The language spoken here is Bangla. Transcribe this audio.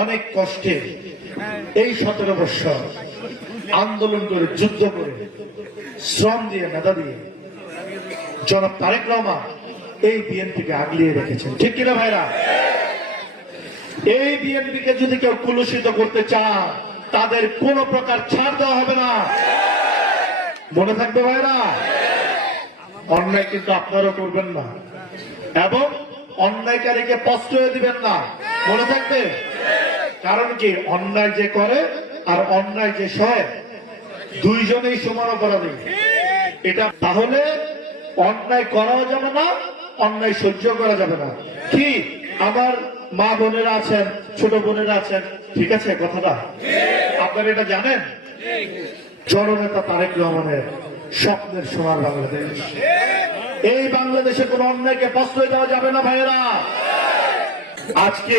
অনেক কষ্টে এই 17 বছর আন্দোলন করে, যুদ্ধ করে, শ্রম দিয়ে, মেধা দিয়ে জনাব তারেক রহমান এই বিএনপিকে আগলিয়ে রেখেছেন। ঠিক কিনা ভাইরা? এই বিএনপিকে যদি কেউ কুলুষিত করতে চান, তাদের কোন প্রকার ছাড় দেওয়া হবে না। মনে থাকবে ভাইরা, অন্যায় কিন্তু আপনারও করবেন না এবং অন্যায়কারীকে প্রশ্রয় দিবেন না। মনে থাকবে, কারণ কি, অন্যায় যে করে আর অন্যায় যে সয়, দুইজনেই সমান অপরাধী। এটা তাহলে অন্যায় করাও যাবে না, অন্যায় সহ্য করা যাবে না। কি আমার মা বোনেরা আছেন, ছোট বোনেরা আছেন, ঠিক আছে কথাটা? আপনারা এটা জানেন, জননেতা তারেক রহমানের স্বপ্নের সোনার বাংলাদেশ। এই বাংলাদেশে কোন অন্যায়কে প্রশ্রয় দেওয়া যাবে না ভাইয়েরা। আজকে